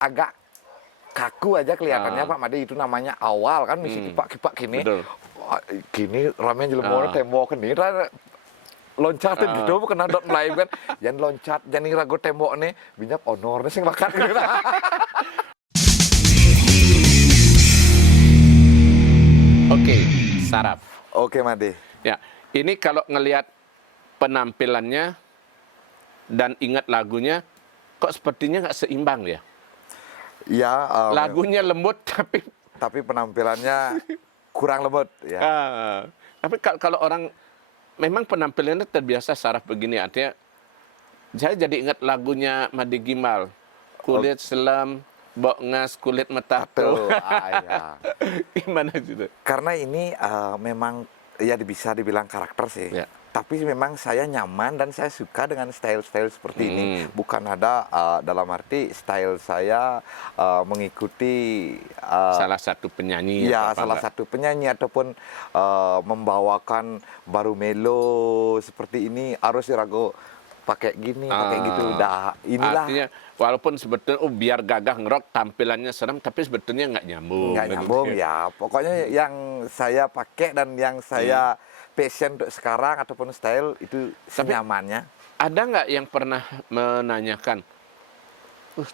agak kaku aja kelihatannya Pak Made, itu namanya awal kan misi kipak-kipak gini. Betul. Wah, gini ramen jelema tembok ini loncatin gitu kena dot melayu kan. Jangan loncat, jangan ragu tembok nih, binyap honor nih sing bakat gitu. Oke, saraf. Oke Made. Ya, ini kalau ngelihat penampilannya dan ingat lagunya, kok sepertinya nggak seimbang ya? Ya, Lagunya lembut tapi penampilannya kurang lembut ya. Tapi kalau orang memang penampilannya terbiasa saraf begini, artinya saya jadi ingat lagunya Made Gimbal, kulit selam, bok ngas, kulit metato. Ya. Gimana gitu? Karena ini memang ya bisa dibilang karakter sih. Ya. Tapi memang saya nyaman dan saya suka dengan style-style seperti ini. Bukan ada dalam arti style saya mengikuti Salah satu penyanyi. ya salah satu penyanyi ataupun membawakan baru melo seperti ini harus diragu pakai gini, pakai gitu. Dah, inilah. Artinya walaupun sebetulnya biar gagah ngerok tampilannya serem, tapi sebetulnya nggak nyambung. Nggak nyambung ya. Pokoknya yang saya pakai dan yang saya passion untuk sekarang ataupun style itu senyamannya. Ada nggak yang pernah menanyakan,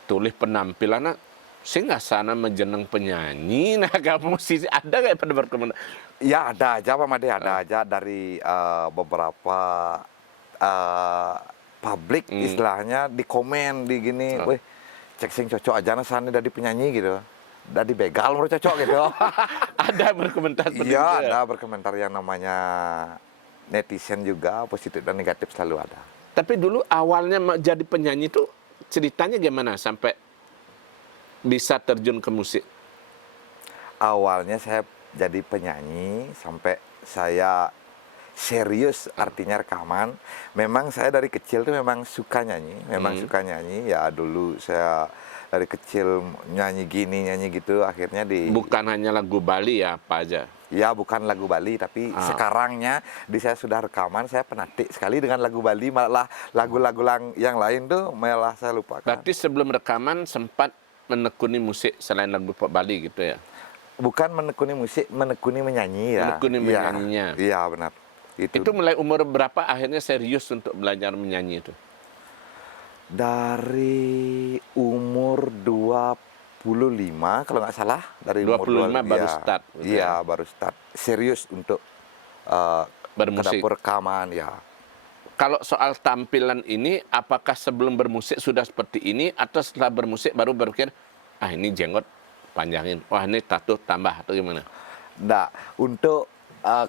tulis penampilannya, saya nggak sana menjeneng penyanyi, nah kamu musisi, ada nggak yang pernah berkomentar? Ya ada aja Pak Made, ada aja dari beberapa publik istilahnya di komen di gini, weh cek sing cocok aja sana dari penyanyi gitu. Dari begal menurut cocok gitu. Ada berkomentar seperti itu? Iya, ada berkomentar yang namanya netizen juga, positif dan negatif selalu ada. Tapi dulu awalnya jadi penyanyi itu ceritanya gimana sampai bisa terjun ke musik? Awalnya saya jadi penyanyi sampai saya serius artinya rekaman. Memang saya dari kecil tuh memang suka nyanyi, suka nyanyi. Ya dulu saya dari kecil nyanyi gini, nyanyi gitu, akhirnya Bukan hanya lagu Bali ya, apa aja? Ya bukan lagu Bali, tapi sekarangnya saya sudah rekaman, saya penatik sekali dengan lagu Bali, malah lagu-lagu yang lain tuh malah saya lupakan. Berarti sebelum rekaman sempat menekuni musik selain lagu pop Bali gitu ya? Bukan menekuni musik, menekuni menyanyi ya. Menekuni menyanyinya. Iya benar. Itu mulai umur berapa akhirnya serius untuk belajar menyanyi itu? Dari umur 25 kalau nggak salah, dari 25 umur baru start. Iya, baru start serius untuk bermusik. ke rekaman ya. Kalau soal tampilan ini, apakah sebelum bermusik sudah seperti ini atau setelah bermusik baru berpikir, ini jenggot panjangin, wah ini tato tambah atau gimana? Nah,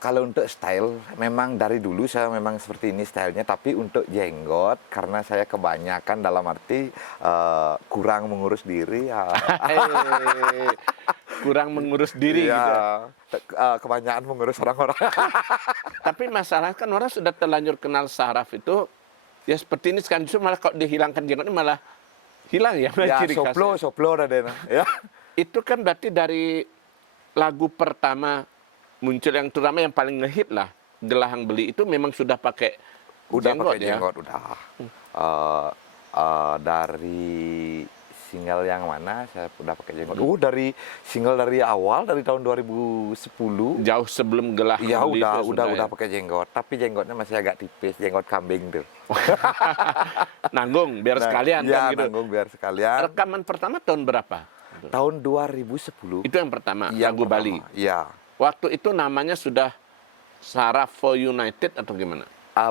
kalau untuk style, memang dari dulu saya memang seperti ini stylenya, tapi untuk jenggot, karena saya kebanyakan dalam arti kurang mengurus diri ya. Kurang mengurus diri ya, gitu. Kebanyakan mengurus orang-orang. Tapi masalah kan orang sudah terlanjur kenal saraf itu, ya seperti ini sekarang justru malah kalau dihilangkan jenggotnya malah hilang ya. Ya, ciri khasnya. soplo Raden. Ya. Itu kan berarti dari lagu pertama muncul yang terutama yang paling ngehit lah, Gelahang Beli itu memang sudah pakai jenggot, pakai jenggot udah. Dari single yang mana saya udah pakai jenggot. Dari single dari awal dari tahun 2010. Jauh sebelum Gelahang Beli ya itu udah pakai jenggot, tapi jenggotnya masih agak tipis, jenggot kambing tuh. Nanggung biar sekalian ya, kan gitu. Nanggung biar sekalian. Rekaman pertama tahun berapa? Tahun 2010. Itu yang pertama, lagu Bali. Iya. Waktu itu namanya sudah Saraf For United atau gimana?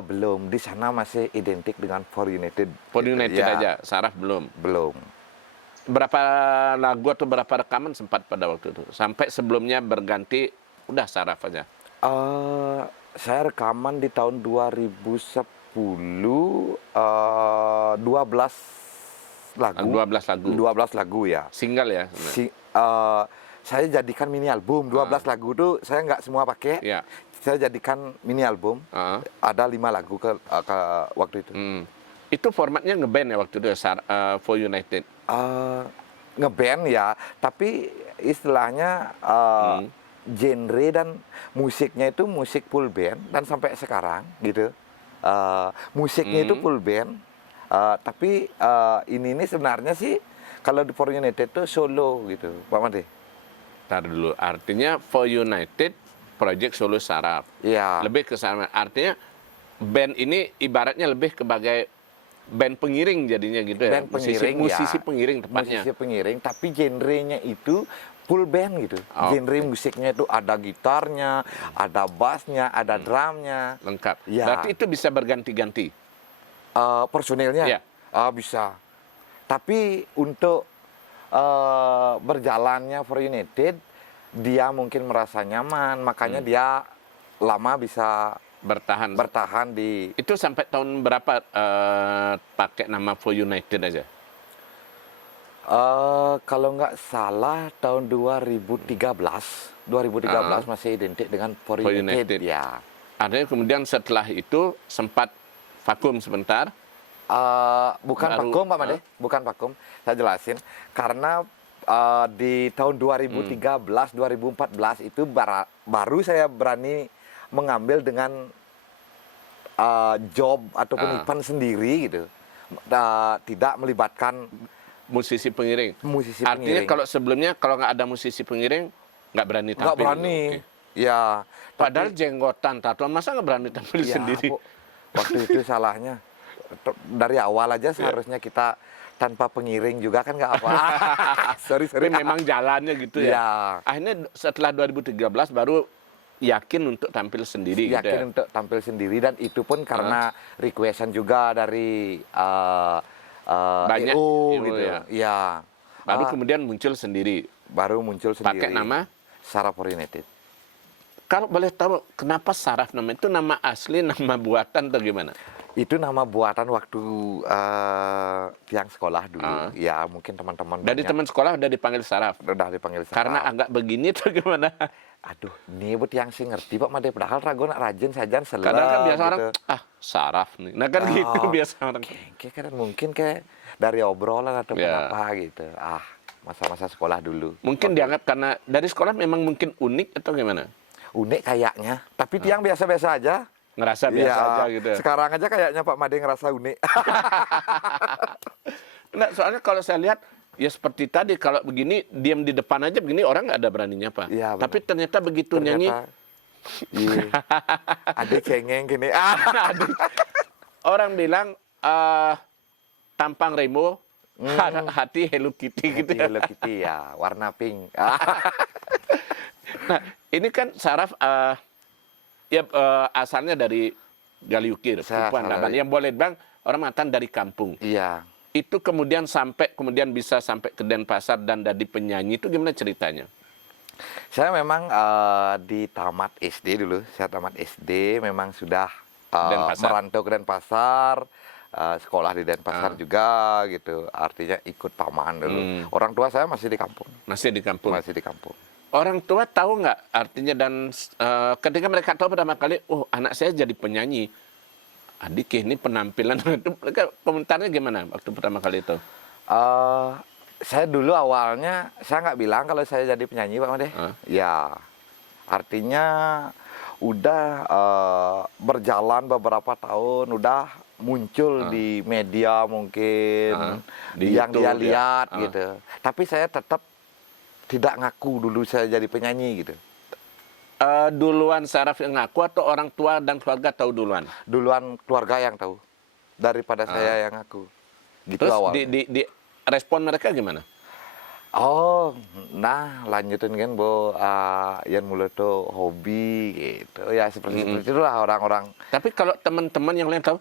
Belum, di sana masih identik dengan For United. For United aja, Saraf belum? Belum. Berapa lagu atau berapa rekaman sempat pada waktu itu? Sampai sebelumnya berganti, udah Saraf aja? Saya rekaman di tahun 2010, 12 lagu. 12 lagu? 12 lagu ya. Single ya? Saya jadikan mini album, 12 lagu itu saya nggak semua pakai. Ya. Saya jadikan mini album, ada 5 lagu ke waktu itu. Itu formatnya ngeband ya waktu itu, For United? Ngeband ya, tapi istilahnya genre dan musiknya itu musik full band, dan sampai sekarang gitu. Musiknya itu full band, tapi ini sebenarnya sih Kalau di For United itu solo gitu, Pak Made. Tar dulu. Artinya For United Project Solo Saraf. Iya. Lebih ke sana. Artinya band ini ibaratnya lebih sebagai band pengiring jadinya gitu ya. Band pengiring musisi ya. pengiring tepatnya. Musisi pengiring, tapi genrenya itu full band gitu. Oke. Genre musiknya itu ada gitarnya, ada bassnya, ada drumnya. Lengkap. Ya. Berarti itu bisa berganti-ganti. Personilnya Iya. bisa. Tapi untuk berjalannya For United, dia mungkin merasa nyaman, makanya dia lama bisa bertahan di. Itu sampai tahun berapa pakai nama For United aja? Kalau nggak salah tahun 2013 masih identik dengan For For United, United. ya. Artinya kemudian setelah itu sempat vakum sebentar. Bukan Baru, vakum Pak Made, bukan vakum. Saya jelasin karena di tahun 2013-2014 itu baru saya berani mengambil dengan job ataupun event sendiri gitu. Tidak melibatkan Musisi pengiring. musisi Artinya pengiring. kalau sebelumnya kalau nggak ada musisi pengiring nggak berani tampil. Nggak berani. Oke. Ya. Padahal jenggotan, tatoan masa nggak berani tampil Ya, sendiri? waktu itu salahnya. Dari awal aja seharusnya kita tanpa pengiring juga kan nggak apa. sorry. Tapi memang jalannya gitu ya. Ya. Akhirnya setelah 2013 baru yakin untuk tampil sendiri. Yakin gitu ya? untuk tampil sendiri dan itu pun karena requestan juga dari Banyak EO EO, gitu. ya. Ya. Baru kemudian muncul sendiri. Baru muncul sendiri. Pakai nama? Saraf For United. Kalau boleh tahu kenapa Saraf nama itu nama asli, nama buatan atau gimana? Itu nama buatan waktu yang sekolah dulu. Ya, mungkin teman-teman Dari banyak teman sekolah udah dipanggil Saraf. udah dipanggil Saraf. Karena agak begini atau gimana? Aduh, ini buat yang sih ngerti Pak Made, padahal ragu nak rajin saja seleb. Kadang kan biasa gitu. orang, Saraf nih. Nah kan gitu biasa orang. Kayak kan mungkin kayak dari obrolan atau Ya. apa gitu. Masa-masa sekolah dulu. Mungkin dianggap karena dari sekolah memang mungkin unik atau gimana? Unik kayaknya, tapi tiang biasa-biasa aja. Ngerasa biasa Iya, aja gitu. Sekarang aja kayaknya Pak Made ngerasa unik. Nah, soalnya kalau saya lihat, ya seperti tadi, kalau begini, diam di depan aja begini, orang nggak ada beraninya, Pak. Iya, benar. Tapi ternyata begitu nyanyi, Iya. Ada cengeng gini. orang bilang, tampang Remo, hati Hello Kitty gitu ya. Hello Kitty ya, warna pink. Nah, ini kan Saraf, asalnya dari Galiukir, Saya Pupuan, asal Laban. dari- Yang boleh bang, orang mengatakan dari kampung. Iya. Itu kemudian bisa sampai ke Denpasar dan jadi penyanyi, itu gimana ceritanya? Saya memang di tamat SD dulu. Saya tamat SD memang sudah Denpasar. merantau ke Denpasar, sekolah di Denpasar juga gitu. Artinya ikut paman dulu. Orang tua saya masih di kampung. Masih di kampung. Masih di kampung. Orang tua tahu nggak artinya dan ketika mereka tahu pertama kali, oh anak saya jadi penyanyi, adik ini penampilan itu, mereka komentarnya gimana waktu pertama kali itu? Saya dulu awalnya saya nggak bilang kalau saya jadi penyanyi Pak Made. Ya, artinya udah berjalan beberapa tahun, udah muncul di media mungkin Di yang dia YouTube, lihat ya. gitu. Tapi saya tetap tidak ngaku dulu saya jadi penyanyi gitu. Duluan Saraf yang ngaku atau orang tua dan keluarga tahu duluan? Duluan keluarga yang tahu daripada saya yang ngaku. Gitu Terus awal. di respon mereka gimana? Oh, nah lanjutin kan bo, yang mulai tuh hobi gitu. Ya seperti itulah orang-orang. Tapi kalau teman-teman yang lain tahu,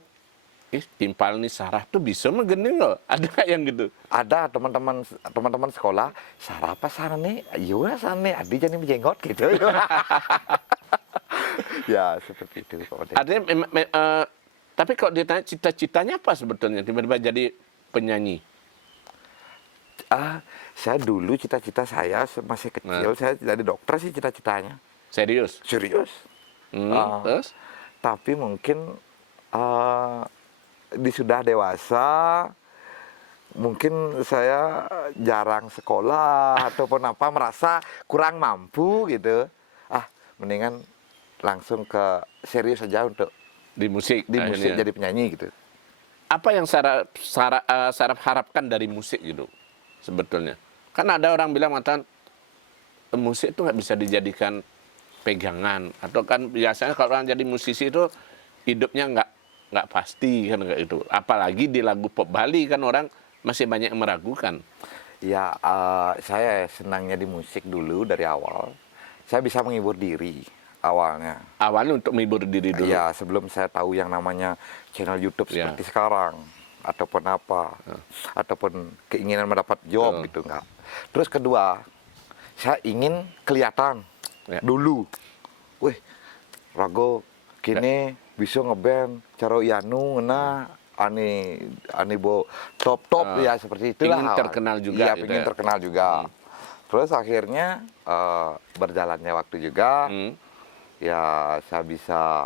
timpal nih Saraf tuh bisa megening loh. Ada nggak yang gitu? Ada teman-teman sekolah, Sarah apa sana nih? Iya sana nih, Adi jadi menjenggot gitu. Ya seperti itu. Pak Made. Artinya, tapi kalau ditanya cita-citanya apa sebetulnya tiba-tiba jadi penyanyi? Saya dulu cita-cita saya masih kecil, saya jadi dokter sih cita-citanya. Serius? Serius. Terus? Tapi mungkin sudah dewasa, mungkin saya jarang sekolah ataupun apa, merasa kurang mampu gitu. Mendingan langsung ke serius saja untuk Di musik. di musik akhirnya. jadi penyanyi gitu. Apa yang Saraf harapkan dari musik gitu? sebetulnya? Kan ada orang bilang mengatakan musik itu nggak bisa dijadikan pegangan, atau kan biasanya kalau orang jadi musisi itu hidupnya nggak pasti kan kayak itu. Apalagi di lagu pop Bali kan orang masih banyak yang meragukan. Ya, saya senangnya di musik dulu dari awal. Saya bisa menghibur diri awalnya. Awalnya untuk menghibur diri dulu. Ya, sebelum saya tahu yang namanya channel YouTube Ya. seperti sekarang, ataupun apa, ataupun keinginan mendapat job Betul. gitu enggak. Terus kedua, saya ingin kelihatan Ya. dulu. Wih, Rago kini bisa ngeband caro ianu ngena ani bo top ya seperti itulah. Ingin terkenal juga Iya, gitu ingin ya. terkenal juga. Terus akhirnya berjalannya waktu juga, ya saya bisa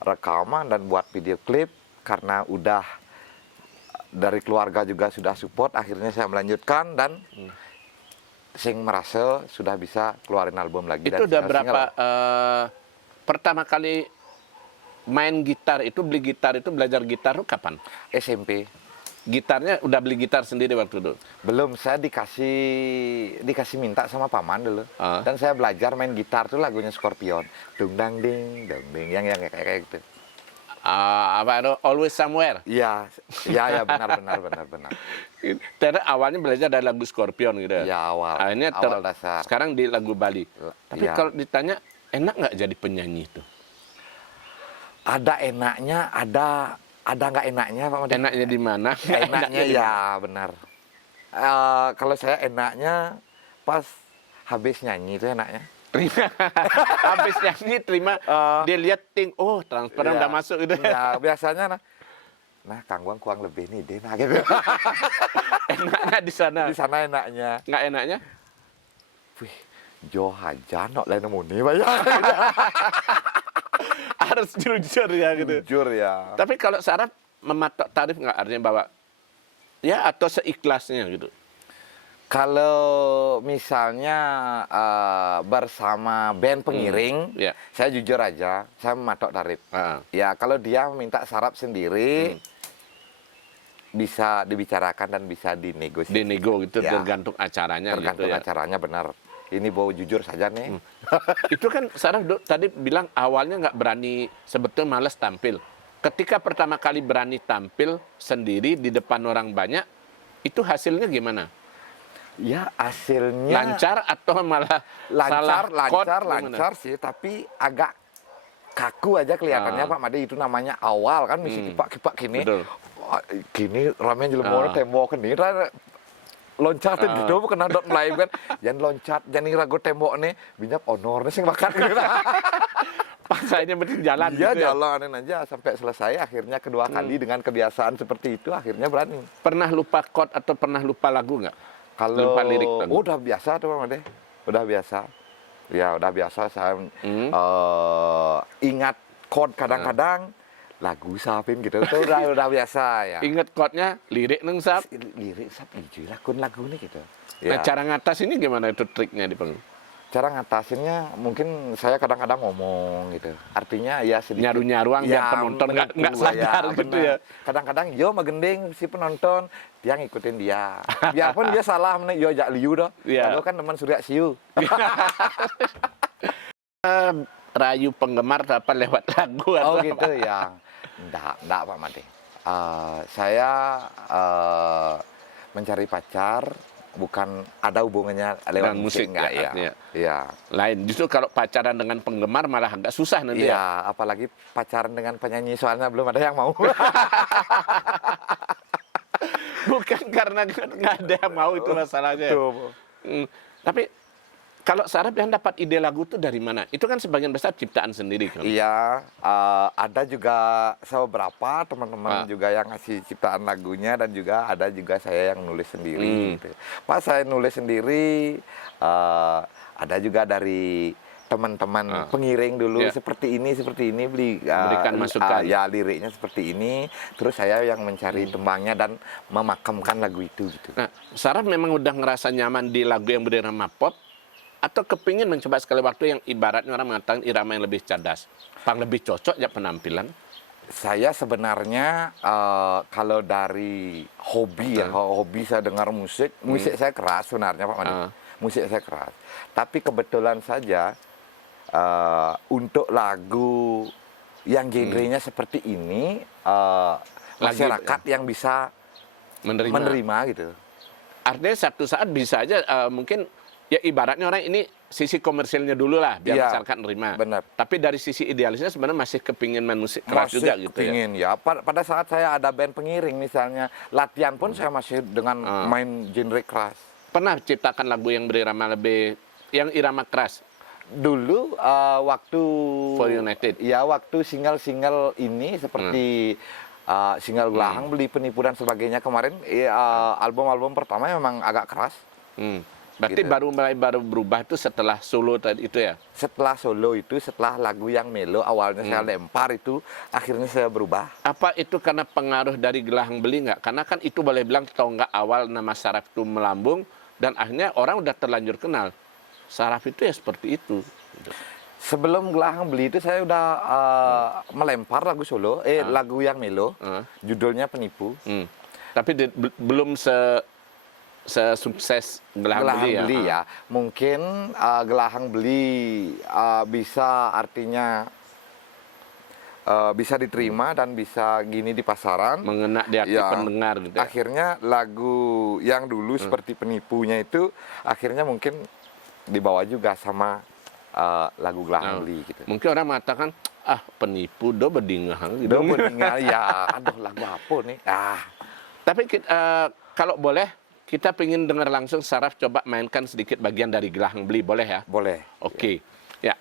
rekaman dan buat video klip karena udah dari keluarga juga sudah support, akhirnya saya melanjutkan dan sing merasa sudah bisa keluarin album lagi. Itu dan udah single-single. berapa pertama kali main gitar itu, beli gitar itu, belajar gitar itu kapan? SMP. Gitarnya udah beli gitar sendiri waktu itu? Belum, saya dikasih minta sama paman dulu. Ah. Dan saya belajar main gitar tuh lagunya Scorpion. Dung dang ding, yang kayak gitu. Apa itu? Always Somewhere? Iya, ya benar. Ternyata awalnya belajar dari lagu Scorpion gitu ya? Iya, awal. Akhirnya Awal dasar. sekarang di lagu Bali. Tapi Iya. kalau ditanya, enak nggak jadi penyanyi itu? Ada enaknya, ada nggak enaknya Pak Made? Enaknya di mana? Enaknya di ya benar. Kalau saya enaknya pas habis nyanyi itu enaknya. terima. Habis nyanyi terima, dia lihat oh transparan Iya. udah masuk gitu. Ya, biasanya nah Kang Wang kurang lebih nih deh nah gitu. Enaknya di sana. Di sana enaknya. Nggak enaknya? Wih, Jo haja nok lain muni Pak ya. Harus jujur ya gitu. Jujur ya. Tapi kalau Sarah mematok tarif nggak, artinya bahwa ya atau seikhlasnya gitu? Kalau misalnya bersama band pengiring, ya. saya jujur aja, saya mematok tarif. Ya, kalau dia minta sarap sendiri, bisa dibicarakan dan bisa dinegosiasi. Dinego gitu, Ya, tergantung acaranya tergantung gitu ya. acaranya benar. Ini mau jujur saja nih. Itu kan Sarah tadi bilang awalnya nggak berani, sebetulnya males tampil. Ketika pertama kali berani tampil sendiri di depan orang banyak, itu hasilnya gimana? Ya, hasilnya Lancar atau malah salah chord, gimana? lancar sih, tapi agak kaku aja kelihatannya Pak Made. Itu namanya awal kan, misi kipak gini. Betul. Wah, gini ramen jelema tembok ini loncatin gitu kena dot melayu kan. Jangan loncat, jangan ragu tembok nih, banyak honornya sing makan gitu. Paksanya penting jalan Iya, gitu ya. jalanin aja sampai selesai. Akhirnya kedua kali dengan kebiasaan seperti itu akhirnya berani. Pernah lupa chord atau pernah lupa lagu nggak? Kalau Lupa lirik lagu. udah biasa tuh Pak Made. Udah biasa. Ya, udah biasa saya ingat chord kadang-kadang lagu sapin gitu tuh udah biasa ya. Ingat chordnya, lirik neng sap. Lirik sap hiji lagu nih gitu. Nah, Ya. cara ngatas ini gimana itu triknya di panggung? Cara ngatasinnya mungkin saya kadang-kadang ngomong gitu. Artinya ya sedikit Nyaru-nyaruang biar penonton nggak menipu, sadar gitu benar. ya. Kadang-kadang yo magending si penonton dia ngikutin dia. Biarpun dia salah meneh yo jak liu doh. Iya. Lalu kan teman Surya Siu. Rayu penggemar apa lewat lagu atau Oh gitu ya. Enggak Pak Made. Saya mencari pacar bukan ada hubungannya lewat Dengan musik musik enggak ya, ya. artinya. Iya. lain. Justru kalau pacaran dengan penggemar malah agak susah nanti ya. Iya, apalagi pacaran dengan penyanyi soalnya belum ada yang mau. Bukan karena nggak ada yang mau, itu masalahnya. Tuh. Tapi kalau Sarah yang dapat ide lagu itu dari mana? Itu kan sebagian besar ciptaan sendiri kan? Iya, ada juga beberapa teman-teman juga yang ngasih ciptaan lagunya dan juga ada juga saya yang nulis sendiri. Gitu. Pas saya nulis sendiri, ada juga dari teman-teman pengiring dulu seperti ini berikan masukan. ya liriknya seperti ini, terus saya yang mencari tembangnya dan memakamkan lagu itu gitu. Nah, Sarah memang udah ngerasa nyaman di lagu yang berirama pop, atau kepingin mencoba sekali waktu yang ibaratnya orang mengatakan irama yang lebih cerdas, lebih cocok ya penampilan? Saya sebenarnya kalau dari hobi ya, hobi saya dengar musik, musik saya keras sebenarnya Pak Madi. Musik saya keras. Tapi kebetulan saja untuk lagu yang genrenya seperti ini masyarakat yang bisa menerima gitu. Artinya satu saat bisa aja mungkin ya ibaratnya orang ini sisi komersilnya dulu lah biar Iya, masyarakat nerima. benar. Tapi dari sisi idealisnya sebenarnya masih kepingin main musik keras Masih juga gitu ya. kepingin ya. Pada saat saya ada band pengiring misalnya, latihan pun saya masih dengan main genre keras. Pernah ciptakan lagu yang berirama lebih yang irama keras? Dulu waktu For United. ya waktu single-single ini seperti single Gelahang, Beli, Penipu dan sebagainya kemarin album-album pertama memang agak keras. Berarti Gitu. baru berubah itu setelah solo tadi itu ya? Setelah solo itu, setelah lagu yang melo awalnya saya lempar itu, akhirnya saya berubah. Apa itu karena pengaruh dari Gelahang Beli nggak? Karena kan itu boleh bilang tonggak awal nama Saraf itu melambung dan akhirnya orang udah terlanjur kenal. Saraf itu ya seperti itu. Sebelum Gelahang Beli itu saya udah melempar lagu solo, lagu yang melo, judulnya Penipu. Tapi belum sesukses Gelahang Beli ya? Mungkin Gelahang Beli bisa artinya bisa diterima dan bisa gini di pasaran. Mengena di hati pendengar gitu ya? Akhirnya lagu yang dulu seperti Penipunya itu akhirnya mungkin dibawa juga sama lagu Gelahang Beli gitu. Mungkin orang mengatakan, penipu do bedingah gitu. Udah meninggal ya, aduh lagu apa nih? Tapi kalau boleh, kita pengen dengar langsung Saraf coba mainkan sedikit bagian dari Gelahang Beli, boleh ya? Boleh. Oke, ya.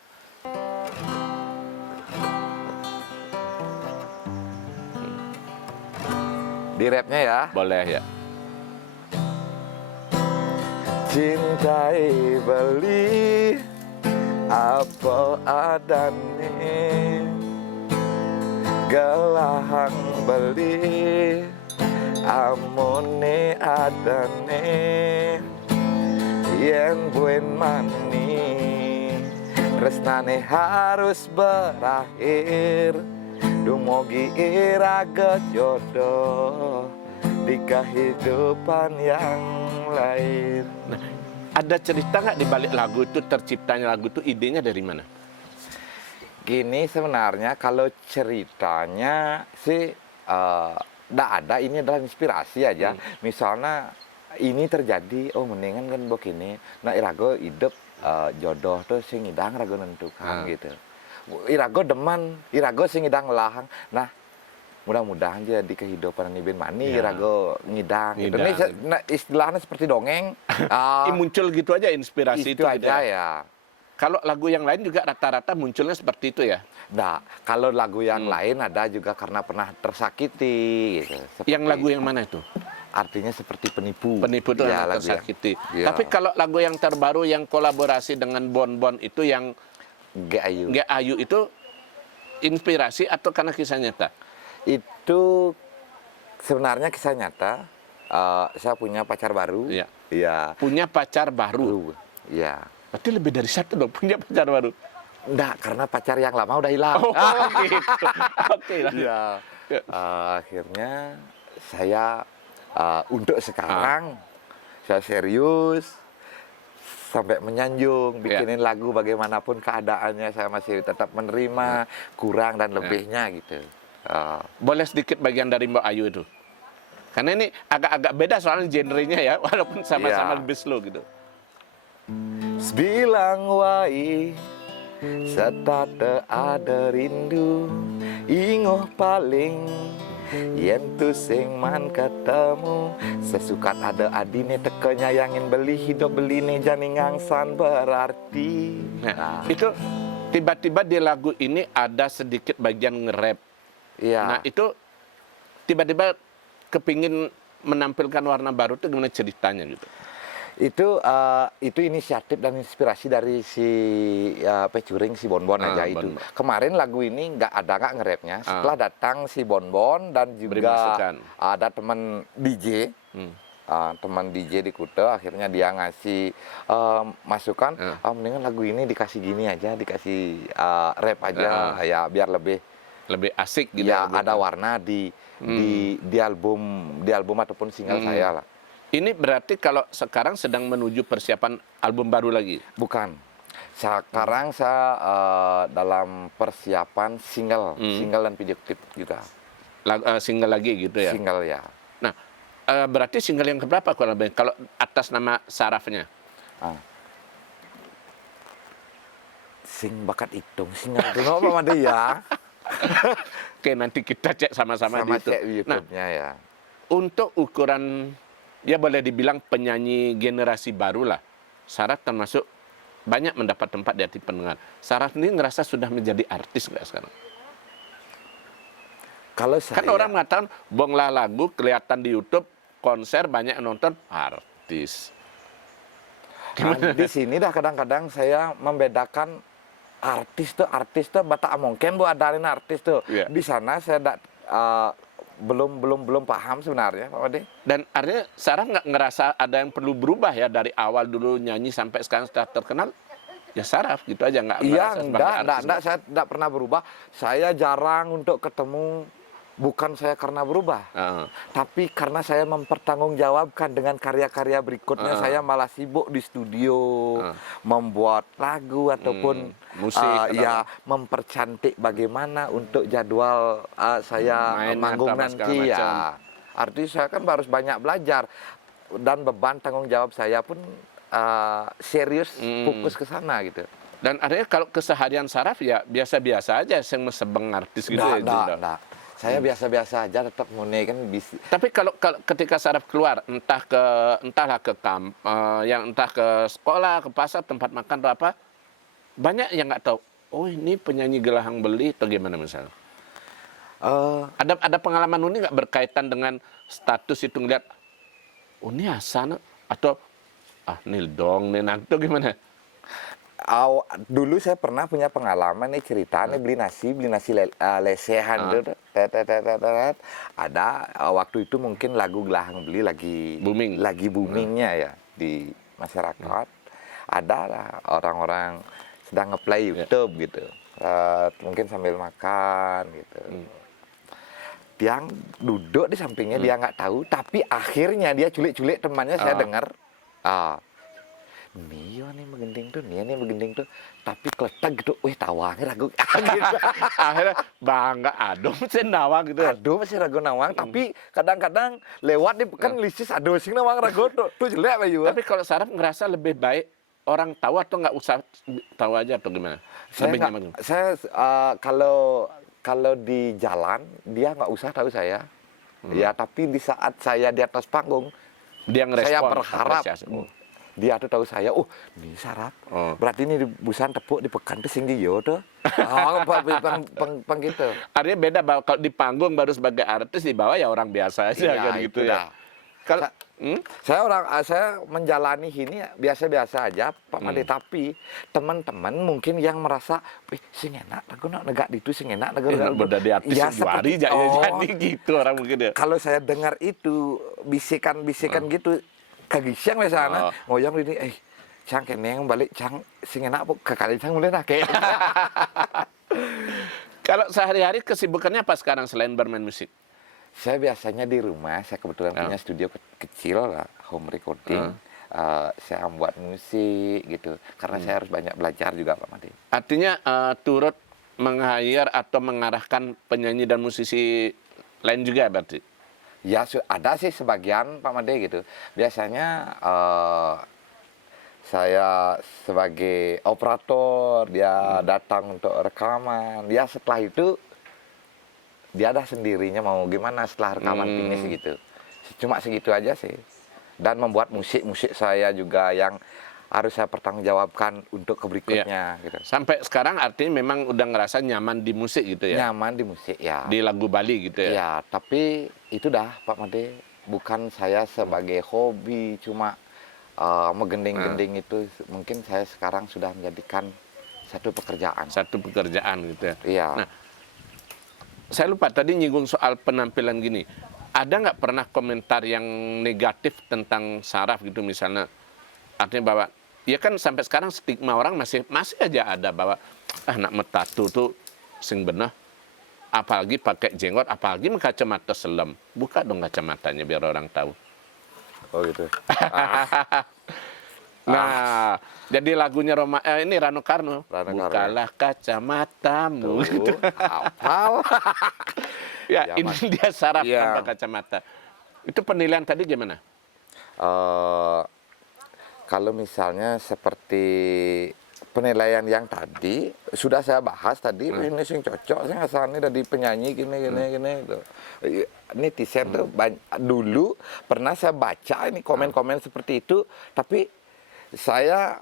Di rapnya ya. Boleh ya. Cintai beli apa adane, Gelahang beli amone adane, yen buen mani tresnane harus berakhir, dumugi iraga jodoh di kehidupan yang lain. Nah, ada cerita nggak di balik lagu itu, terciptanya lagu itu, idenya dari mana? Gini sebenarnya kalau ceritanya sih nggak ada, ini adalah inspirasi aja. Misalnya ini terjadi, oh mendingan kan begini. Nah irago hidup jodoh tuh sing ngidang rago nentukan gitu. Irago deman, irago sing ngidang Gelahang. Nah mudah-mudahan aja di kehidupan ini ben mani irago ngidang. Gitu. Nah, istilahnya seperti dongeng. Muncul gitu aja inspirasi itu gitu aja ya. Kalau lagu yang lain juga rata-rata munculnya seperti itu ya? Nah, kalau lagu yang lain ada juga karena pernah tersakiti. Gitu. Yang lagu yang mana itu? Artinya seperti penipu. Penipu itu ya, yang tersakiti. Ya. Tapi kalau lagu yang terbaru yang kolaborasi dengan Bon Bon itu yang Gayu. Ayu itu inspirasi atau karena kisah nyata? Itu sebenarnya kisah nyata. Saya punya pacar baru. Iya. Iya. Punya pacar baru. Iya. Berarti lebih dari satu dong punya pacar baru. Enggak, karena pacar yang lama udah hilang. Oh, gitu. Oke lah. Iya. Akhirnya saya untuk sekarang saya serius sampai menyanjung, bikinin lagu bagaimanapun keadaannya saya masih tetap menerima kurang dan lebihnya gitu. Boleh sedikit bagian dari Mbak Ayu itu? Karena ini agak-agak beda soalnya genrenya ya, walaupun sama-sama lebih slow gitu. Sebilang wai setate ada rindu ingoh paling yen tu sing man ketemu sesukat ada adine teke nyayangin beli hidup beline jani ngangsan berarti. Nah, itu tiba-tiba di lagu ini ada sedikit bagian nge-rap. Iya. Nah, itu tiba-tiba kepingin menampilkan warna baru itu gimana ceritanya gitu? Itu inisiatif dan inspirasi dari si Pecuring, si Bonbon aja itu. Kemarin lagu ini nggak nge-rapnya. Setelah datang si Bonbon dan juga ada teman DJ, teman DJ di Kuta, akhirnya dia ngasih masukan, mendingan lagu ini dikasih gini aja, dikasih rap aja, ya biar lebih lebih asik gitu. Ya, lebih- ada warna di album ataupun single saya lah. Ini berarti kalau sekarang sedang menuju persiapan album baru lagi. Bukan. Sekarang saya dalam persiapan single dan video klip juga. Single lagi gitu ya. Single ya. Nah, berarti single yang keberapa kurang lebih kalau atas nama Sarafnya? Ah. Sing bakat hitung single itu apa Made ya? Oke, nanti kita cek sama-sama Sama di YouTube. cek Nah, YouTube-nya ya. untuk ukuran, ya boleh dibilang penyanyi generasi baru lah, Saraf termasuk banyak mendapat tempat di hati pendengar. Saraf ini ngerasa sudah menjadi artis nggak sekarang? Kalau saya Kan orang mengatakan, bonglah lagu, kelihatan di YouTube, konser, banyak yang nonton, artis. di sini dah kadang-kadang saya membedakan artis tuh bata mungkin bu adain artis tuh. Iya. Di sana saya belum paham sebenarnya Pak Made. Dan artinya Saraf nggak ngerasa ada yang perlu berubah ya dari awal dulu nyanyi sampai sekarang sudah terkenal, ya Saraf gitu aja nggak Iya, ngerasa sebagai artis. enggak, saya tidak pernah berubah. Saya jarang untuk ketemu, bukan saya karena berubah, Heeh. tapi karena saya mempertanggungjawabkan dengan karya-karya berikutnya. Saya malah sibuk di studio, membuat lagu ataupun musik, ya mempercantik bagaimana untuk jadwal saya Main manggung atau apa segala nanti macam. ya. Artinya saya kan harus banyak belajar dan beban tanggung jawab saya pun serius fokus ke sana gitu. Dan artinya kalau keseharian Saraf ya biasa-biasa aja, yang mesebeng artis gitu ya. Jinda. Enggak. Saya biasa-biasa aja tetap mune kan bisa. Tapi kalau ketika Saraf keluar, entahlah entah ke sekolah, ke pasar, tempat makan atau apa, banyak yang nggak tahu. Oh ini penyanyi gelahang beli atau gimana misalnya? Ada pengalaman Uni nggak berkaitan dengan status itu ngeliat, oh ini Hasan atau Nil dong, nih atau gimana? Dulu saya pernah punya pengalaman nih cerita nih beli nasi lesehan tuh. Ada waktu itu mungkin lagu gelahang beli lagi boomingnya ya di masyarakat. Ada lah orang-orang sedang ngeplay YouTube gitu. Mungkin sambil makan gitu. Dia duduk di sampingnya, dia nggak tahu, tapi akhirnya dia culik-culik temannya. Saya dengar, nih begending tuh, tapi keletak gitu, wih tawangnya ragu, gitu. Akhirnya bangga, aduh mesti nawang gitu. Aduh masih ragu nawang, tapi kadang-kadang lewat di kan lisis aduh sing nawang ragu tuh jelek bayu. Tapi kalau Saraf ngerasa lebih baik orang tahu atau nggak usah tahu aja atau gimana? Lebih nyaman. Saya kalau di jalan dia nggak usah tahu saya, ya tapi di saat saya di atas panggung, Dia ngerespon. saya berharap apresiasi. dia tuh tahu saya, ini Saraf, berarti ini di busan tepuk di pekan tuh sing yo tuh, gitu. Artinya beda kalau di panggung baru sebagai artis, di bawah ya orang biasa aja Iya, kan gitu itu ya. dah. Kalau Saya menjalani ini biasa-biasa aja Pak Made, tapi teman-teman mungkin yang merasa, sing enak lagu negak itu sing enak lagu udah di artis ya, juari seperti- jadi gitu orang mungkin ya. Kalau saya dengar itu bisikan-bisikan gitu kagisyang misalnya ngoyong ini cang keneng balik cang sing enak bu kekali cang mulai nak kayak. Kalau sehari-hari kesibukannya apa sekarang selain bermain musik? Saya biasanya di rumah, saya kebetulan punya studio kecil lah, home recording. Saya membuat musik gitu, karena saya harus banyak belajar juga Pak Made. Artinya turut meng-hire atau mengarahkan penyanyi dan musisi lain juga berarti? Ya ada sih sebagian Pak Made gitu. Biasanya saya sebagai operator, dia datang untuk rekaman. Dia setelah itu dia dah sendirinya mau gimana setelah rekaman finish gitu. Cuma segitu aja sih. Dan membuat musik saya juga yang harus saya pertanggungjawabkan untuk ke berikutnya gitu. Sampai sekarang artinya memang udah ngerasa nyaman di musik gitu ya? Nyaman di musik ya. Di lagu Bali gitu ya? Ya, tapi itu dah Pak Made, bukan saya sebagai hobi cuma menggending-gending itu. Mungkin saya sekarang sudah menjadikan satu pekerjaan. Satu pekerjaan gitu ya? Iya. Nah, saya lupa tadi nyinggung soal penampilan gini. Ada nggak pernah komentar yang negatif tentang Saraf gitu misalnya? Artinya bahwa ya kan sampai sekarang stigma orang masih aja ada bahwa nak metatu tuh sing benah apalagi pakai jenggot, apalagi kacamata selam. Buka dong kacamatanya biar orang tahu. Oh gitu. Nah, jadi lagunya ini Rano Karno. Rano Karno. Bukalah kacamatamu. Tuh, hafal. Ya, Ya, ini Mas. dia saraf Iya. tanpa kacamata. Itu penilaian tadi gimana? Kalau misalnya seperti penilaian yang tadi sudah saya bahas tadi, ini sing cocok sih asalnya dari penyanyi gini gitu. Netizen tuh dulu pernah saya baca ini komen-komen seperti itu, tapi saya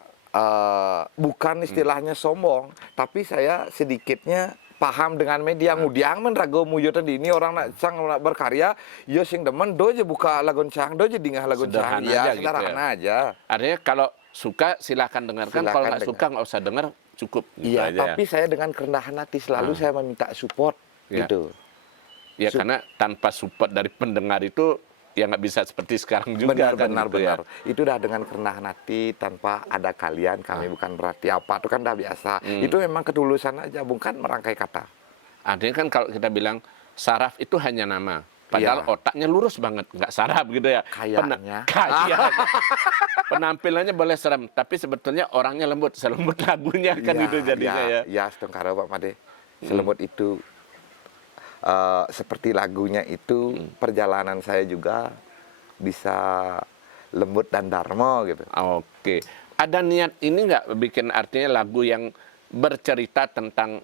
bukan istilahnya sombong, tapi saya sedikitnya paham dengan media ngudiang men rago muyo tadi ini orang nak sang nak berkarya yo sing demen do je buka lagun cang do je dingah lagun cang Sederhana ya aja gitu sederhana aja. Artinya kalau suka silakan dengarkan, kalau Silakan nggak suka nggak usah dengar, cukup. Gitu Iya, aja. tapi saya dengan kerendahan hati selalu saya meminta support Ya. gitu. Ya karena tanpa support dari pendengar itu ya nggak bisa seperti sekarang juga kan Benar, gitu ya. Itu udah dengan kerendahan hati tanpa ada kalian, kami bukan berarti apa, itu kan udah biasa. Itu memang ketulusan aja, bukan merangkai kata. Artinya kan kalau kita bilang saraf itu hanya nama, padahal otaknya lurus banget, nggak saraf gitu ya. Kayaknya. Kayaknya. Penampilannya boleh serem, tapi sebetulnya orangnya lembut, selembut lagunya kan itu jadinya ya. Ya, setengkara Pak Made. Selembut itu seperti lagunya itu perjalanan saya juga bisa lembut dan dharma gitu. Oke. Ada niat ini nggak bikin artinya lagu yang bercerita tentang,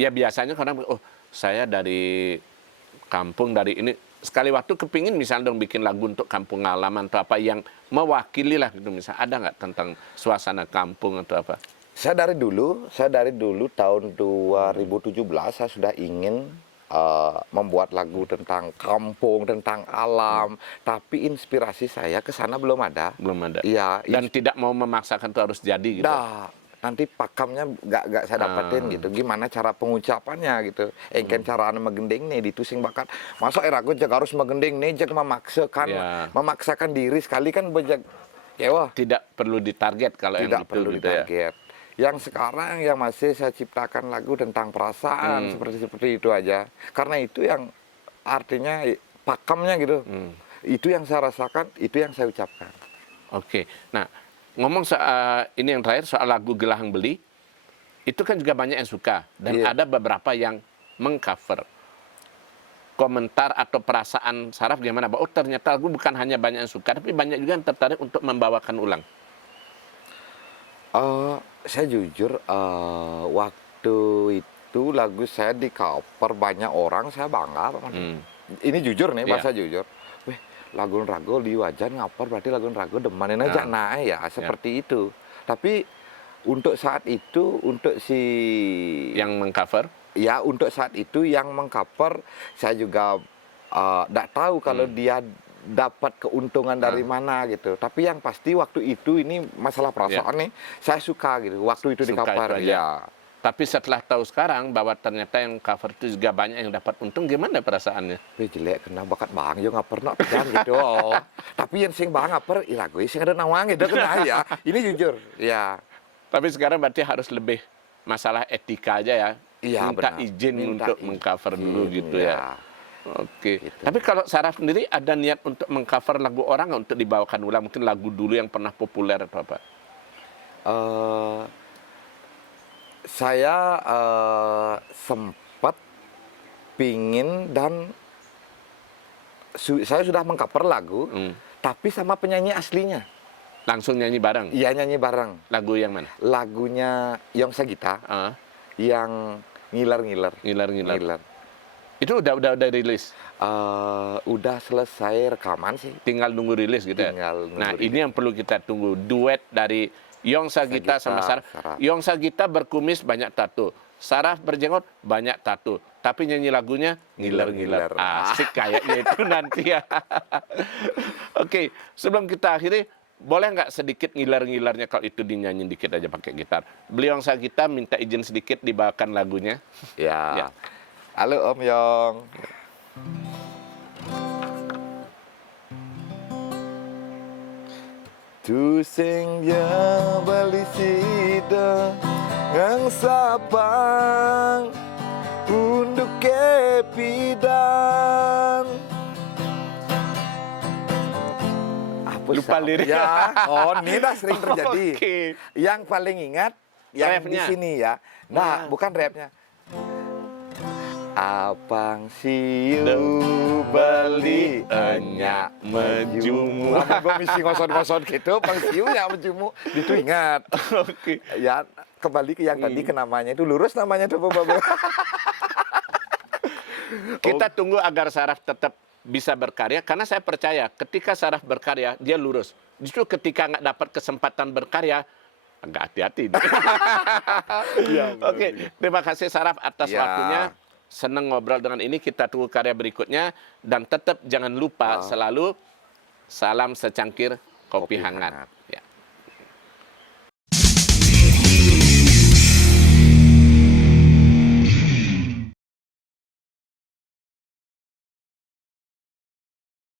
ya biasanya orang, oh saya dari kampung, dari ini, sekali waktu kepingin misalnya dong bikin lagu untuk kampung halaman atau apa yang mewakili lah gitu, misalnya ada nggak tentang suasana kampung atau apa? Saya dari dulu tahun 2017 saya sudah ingin membuat lagu tentang kampung, tentang alam, tapi inspirasi saya ke sana belum ada. Belum ada. Iya. Dan tidak mau memaksakan itu harus jadi gitu. Nanti pakamnya nggak saya dapetin gitu. Gimana cara pengucapannya gitu. Engken cara megending nih ditusing bakat. Masa aku jaga harus megending nih jag memaksakan diri sekali kan bejag kewa. Tidak perlu ditarget kalau yang Tidak itu perlu gitu ya. ditarget. Yang sekarang yang masih saya ciptakan lagu tentang perasaan seperti itu aja. Karena itu yang artinya pakemnya gitu. Itu yang saya rasakan, itu yang saya ucapkan. Oke. Nah, ngomong soal ini yang terakhir soal lagu Gelahang Beli, itu kan juga banyak yang suka dan ada beberapa yang mengcover. Komentar atau perasaan saraf gimana? Oh ternyata lagu bukan hanya banyak yang suka, tapi banyak juga yang tertarik untuk membawakan ulang. Saya jujur waktu itu lagu saya di cover banyak orang, saya bangga. Ini jujur nih, bahasa jujur. Weh, lagu rago di wajan ngapar berarti lagu rago demanin aja naik ya seperti itu. Tapi untuk saat itu untuk si yang mengcover, ya untuk saat itu yang mengcover saya juga tidak tahu kalau dia dapat keuntungan dari mana gitu. Tapi yang pasti waktu itu ini masalah perasaan nih, saya suka gitu. Waktu itu di cover ya. Tapi setelah tahu sekarang bahwa ternyata yang cover itu juga banyak yang dapat untung, gimana perasaannya? Jelek kena bakat bang, yo ngaper nak pegang gitu. Tapi yang sing bang ngaper, lagu sing ada nawang itu kena ya. Ini jujur, ya. Tapi sekarang berarti harus lebih masalah etika aja ya. Iya, minta benar. izin untuk mengcover dulu gitu ya. Oke. Gitu. Tapi kalau Saraf sendiri ada niat untuk mengcover lagu orang nggak untuk dibawakan ulang? Mungkin lagu dulu yang pernah populer atau apa? Saya sempat pingin dan saya sudah mengcover lagu, tapi sama penyanyi aslinya. Langsung nyanyi bareng? Iya, nyanyi bareng. Lagu yang mana? Lagunya Yongsa Gita, yang ngiler-ngiler. Ngiler-ngiler. Itu udah rilis? Udah selesai rekaman sih. Tinggal nunggu rilis gitu ya? Nah, ini yang perlu kita tunggu. Duet dari Yongsa Gita sama Saraf. Yongsa Gita berkumis banyak tato. Saraf berjenggot banyak tato. Tapi nyanyi lagunya ngiler-ngiler. Asik kayaknya itu nanti ya. Oke, sebelum kita akhiri, boleh nggak sedikit ngiler-ngilernya kalau itu dinyanyiin dikit aja pakai gitar. Beli Yongsa Gita minta izin sedikit dibawakan lagunya. Ya. Halo Om Yong. Tu sing ya bali sida ngang sapang unduke kopi dan apa Lupa lirik. ya? Oh, ini dah sering terjadi. Oke. Yang paling ingat yang di Rapnya. sini ya. Nah, bukan rapnya. Apang siu beli enyak menjumu. Gue mesti ngosot-ngosot gitu, pang siu nya menjumu. Itu ingat. Oke. Ya, kembali ke yang tadi ke namanya itu lurus namanya tuh Bapak. Kita tunggu agar Saraf tetap bisa berkarya, karena saya percaya ketika Saraf berkarya, dia lurus. Justru ketika nggak dapat kesempatan berkarya, agak hati-hati. Oke, terima kasih Saraf atas Ya. waktunya. Senang ngobrol dengan ini, kita tunggu karya berikutnya. Dan tetap jangan lupa selalu salam secangkir kopi Kopi hangat. hangat. Ya.